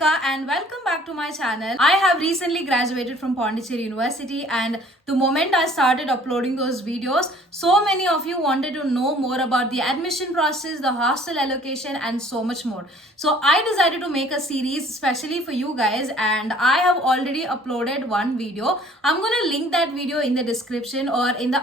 Deepika and welcome back to my channel. I have recently graduated from Pondicherry University, and the moment I started uploading those videos, so many of you wanted to know more about the admission process, the hostel allocation and so much more. So I decided to make a series especially for you guys, and I have already uploaded one video. I'm going to link that video in the description or in the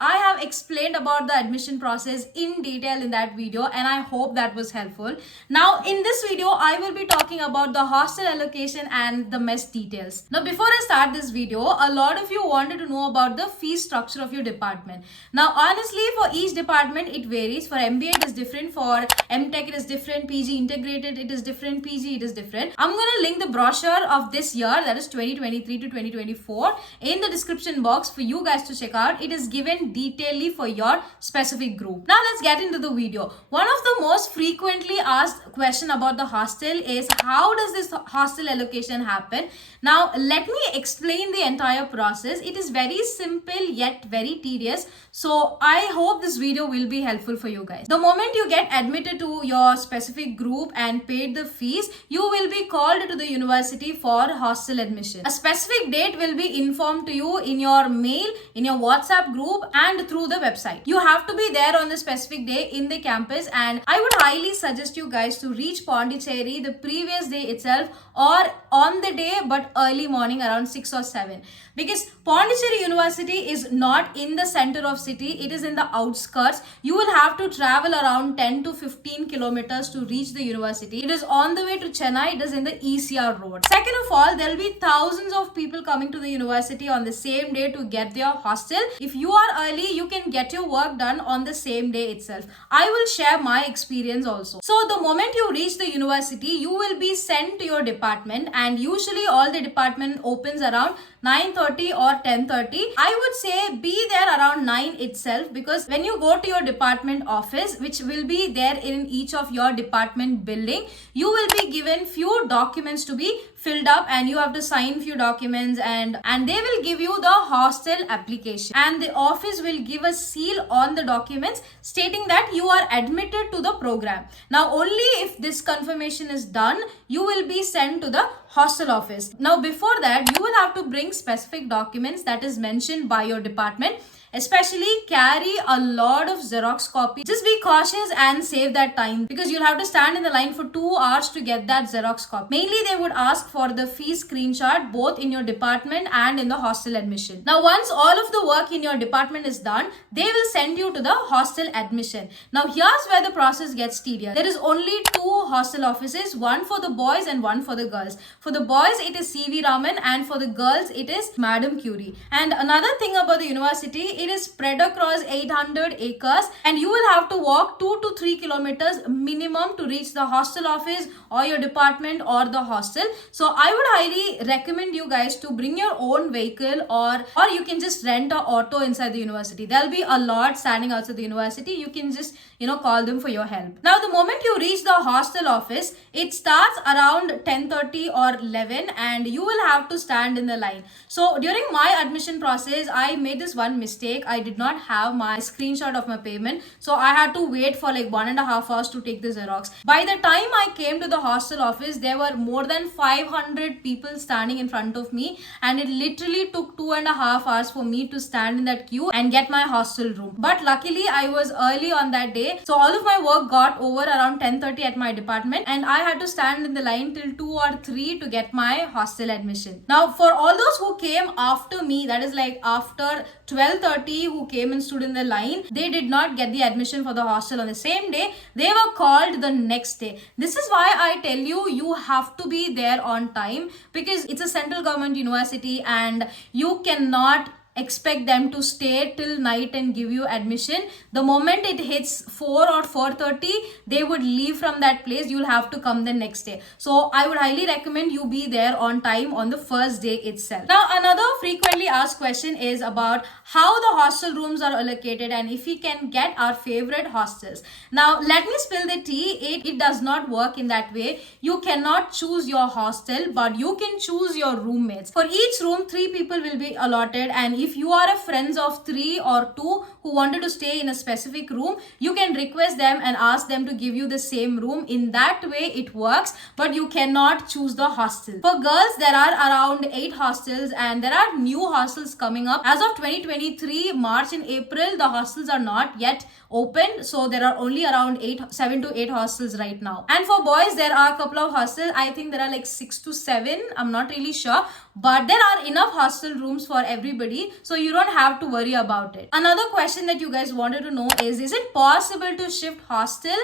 I have explained about the admission process in detail in that video, and I hope that was helpful. Now in this video, I will be talking about the hostel allocation and the mess details. Now before I start this video, a lot of you wanted to know about the fee structure of your department. Now honestly, for each department it varies. For MBA it is different, for MTech it is different, PG integrated it is different, PG it is different. I'm gonna link the brochure of this year, that is 2023 to 2024, in the description box for you guys to check out. It is given detailedly for your specific group. Now let's get into the video. One of the most frequently asked question about the hostel is how does this hostel allocation happen? Now let me explain the entire process. It is very simple yet very tedious. So I hope this video will be helpful for you guys. The moment you get admitted to your specific group and paid the fees, you will be called to the university for hostel admission. A specific date will be informed to you in your mail, in your WhatsApp group and through the website. You have to be there on the specific day in the campus, and I would highly suggest you guys to reach Pondicherry the previous day itself or on the day but early morning around 6 or 7, because Pondicherry University is not in the center of city, it is in the outskirts. You will have to travel around 10 to 15 kilometers to reach the university. It is on the way to Chennai, it is in the ECR road. Second of all, there will be thousands of people coming to the university on the same day to get their hostel. If you are early, you can get your work done on the same day itself. I will share my experience also. So the moment you reach the university, you will be sent to your department, and usually all the department opens around 9:30 or 10:30. I would say be there around 9 itself, because when you go to your department office, which will be there in each of your department building, you will be given few documents to be filled up, and you have to sign few documents, and they will give you the hostel application, and the office will give a seal on the documents stating that you are admitted to the program. Now only if this confirmation is done, you will be sent to the hostel office. Now before that, you will have to bring specific documents that is mentioned by your department. Especially carry a lot of Xerox copies. Just be cautious and save that time, because you'll have to stand in the line for 2 hours to get that Xerox copy. Mainly they would ask for the fee screenshot both in your department and in the hostel admission. Now once all of the work in your department is done, they will send you to the hostel admission. Now here's where the process gets tedious. There is only 2 hostel offices, one for the boys and one for the girls. For the boys it is CV Raman, and for the girls it is Madam Curie. And another thing about the university, it is spread across 800 acres, and you will have to walk 2 to 3 kilometers minimum to reach the hostel office or your department or the hostel. So I would highly recommend you guys to bring your own vehicle, or you can just rent an auto inside the university. There'll be a lot standing outside the university. You can just call them for your help. Now the moment you reach the hostel office, it starts around 10:30 or 11, and you will have to stand in the line. So during my admission process, I made this one mistake. I did not have my screenshot of my payment, so I had to wait for like 1.5 hours to take the Xerox. By the time I came to the hostel office, there were more than 500 people standing in front of me, and it literally took 2.5 hours for me to stand in that queue and get my hostel room. But luckily I was early on that day, so all of my work got over around 10:30 at my department, and I had to stand in the line till 2 or 3 to get my hostel admission. Now for all those who came after me, that is like after 12:30, who came and stood in the line, they did not get the admission for the hostel on the same day. They were called the next day. This is why I tell you, you have to be there on time, because it's a central government university and you cannot expect them to stay till night and give you admission. The moment it hits 4 or 4:30, they would leave from that place. You'll have to come the next day. So I would highly recommend you be there on time on the first day itself. Now another frequently asked question is about how the hostel rooms are allocated and if we can get our favorite hostels. Now let me spill the tea. It does not work in that way. You cannot choose your hostel, but you can choose your roommates. For each room, 3 people will be allotted, and if you are a friends of 3 or 2 who wanted to stay in a specific room, you can request them and ask them to give you the same room. In that way it works, but you cannot choose the hostel. For girls, there are around 8 hostels, and there are new hostels coming up. As of 2023 March and April, the hostels are not yet open, so there are only around 7 to 8 hostels right now. And for boys, there are a couple of hostels. I think there are like 6 to 7, I'm not really sure, but there are enough hostel rooms for everybody, so you don't have to worry about it. Another question that you guys wanted to know is it possible to shift hostel?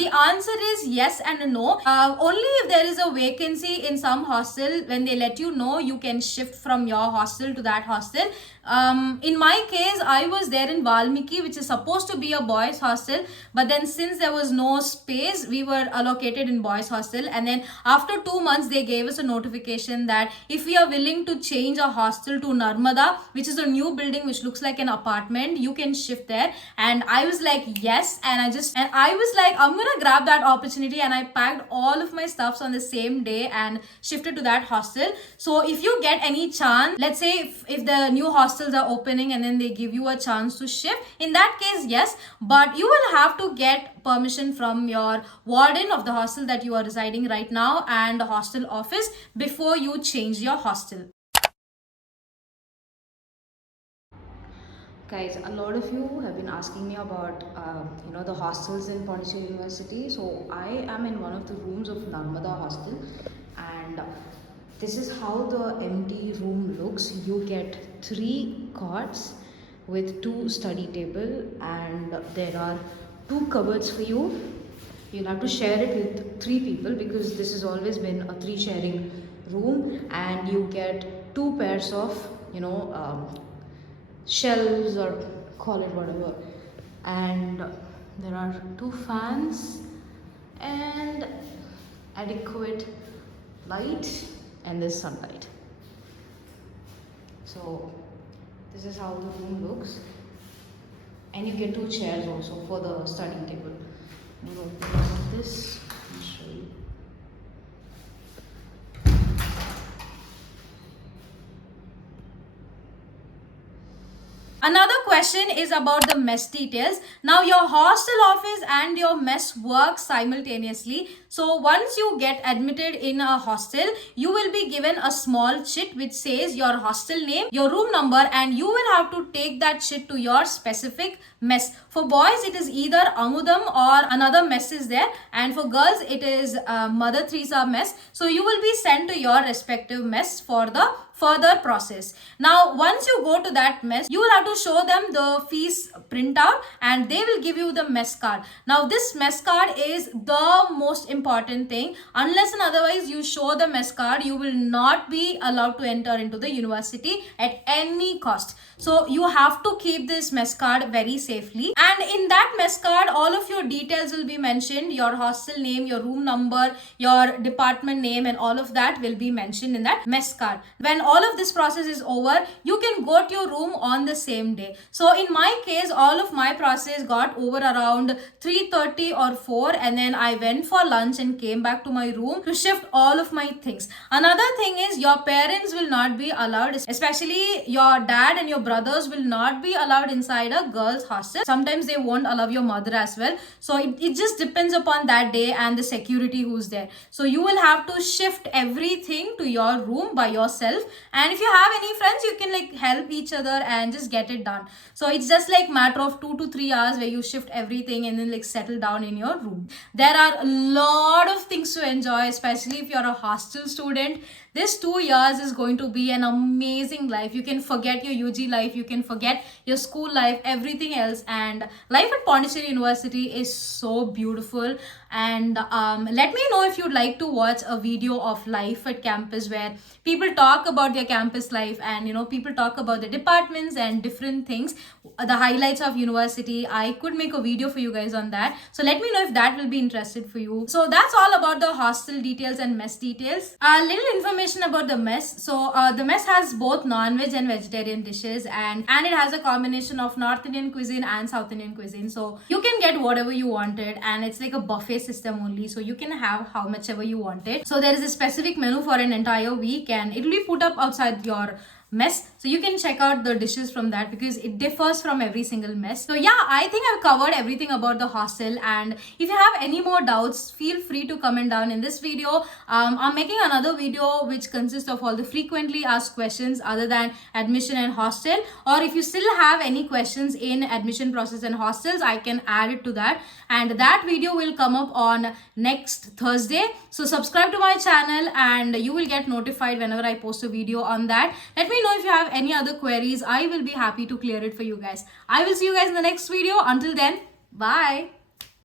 The answer is yes and no. Only if there is a vacancy in some hostel, when they let you know, you can shift from your hostel to that hostel. In my case, I was there in Valmiki, which is supposed to be a boys hostel, but then since there was no space, we were allocated in boys hostel. And then after 2 months, they gave us a notification that if we are willing to change our hostel to Narmada, which is a new building which looks like an apartment, you can shift there. And I was like yes, and I was like, I'm gonna grab that opportunity, and I packed all of my stuffs on the same day and shifted to that hostel. So if you get any chance, let's say if the new hostels are opening and then they give you a chance to shift, in that case yes, but you will have to get permission from your warden of the hostel that you are residing right now and the hostel office before you change your hostel. Guys, a lot of you have been asking me about the hostels in Pondicherry University. So I am in one of the rooms of Narmada hostel, and this is how the empty room looks. You get 3 cots with 2 study table, and there are 2 cupboards for you. You'll have to share it with 3 people because this has always been a 3 sharing room, and you get 2 pairs of shelves, or call it whatever, and there are 2 fans and adequate light, and there's sunlight. So this is how the room looks, and you get 2 chairs also for the study table. I'm going to open this and show you. Another question is about the mess details. Now your hostel office and your mess work simultaneously. So once you get admitted in a hostel, you will be given a small chit which says your hostel name, your room number, and you will have to take that chit to your specific mess. For boys, it is either Amudam or another mess is there, and for girls, it is Mother Teresa mess. So you will be sent to your respective mess for the further process. Now, once you go to that mess, you will have to show them the fees printout, and they will give you the mess card. Now, this mess card is the most important thing. Unless and otherwise you show the mess card, you will not be allowed to enter into the university at any cost. So you have to keep this mess card very safely, and in that mess card, all of your details will be mentioned. Your hostel name, your room number, your department name, and all of that will be mentioned in that mess card. When all of this process is over, you can go to your room on the same day. So in my case, all of my process got over around 3:30 or 4, and then I went for lunch and came back to my room to shift all of my things. Another thing is, your parents will not be allowed, especially your dad and your brothers will not be allowed inside a girls hostel. Sometimes they won't allow your mother as well. So it just depends upon that day and the security who's there. So you will have to shift everything to your room by yourself, and if you have any friends, you can like help each other and just get it done. So it's just like matter of 2 to 3 hours where you shift everything and then like settle down in your room. There are a lot of things to enjoy, especially if you're a hostel student. This 2 years is going to be an amazing life. You can forget your UG life, you can forget your school life, everything else, and life at Pondicherry University is so beautiful. And let me know if you'd like to watch a video of life at campus where people talk about their campus life, and people talk about the departments and different things, the highlights of university. I could make a video for you guys on that, so let me know if that will be interested for you. So that's all about the hostel details and mess details. A little information about the mess. So the mess has both non-veg and vegetarian dishes, and it has a combination of North Indian cuisine and South Indian cuisine. So you can get whatever you wanted, and it's like a buffet system only, so you can have how much ever you wanted. So there is a specific menu for an entire week, and it will be put up outside your mess. So you can check out the dishes from that because it differs from every single mess. So yeah, I think I've covered everything about the hostel, and if you have any more doubts, feel free to comment down in this video. I'm making another video which consists of all the frequently asked questions other than admission and hostel, or if you still have any questions in admission process and hostels, I can add it to that, and that video will come up on next Thursday. So subscribe to my channel and you will get notified whenever I post a video on that. Let me know if you have any other queries. I will be happy to clear it for you guys. I will see you guys in the next video. Until then, bye.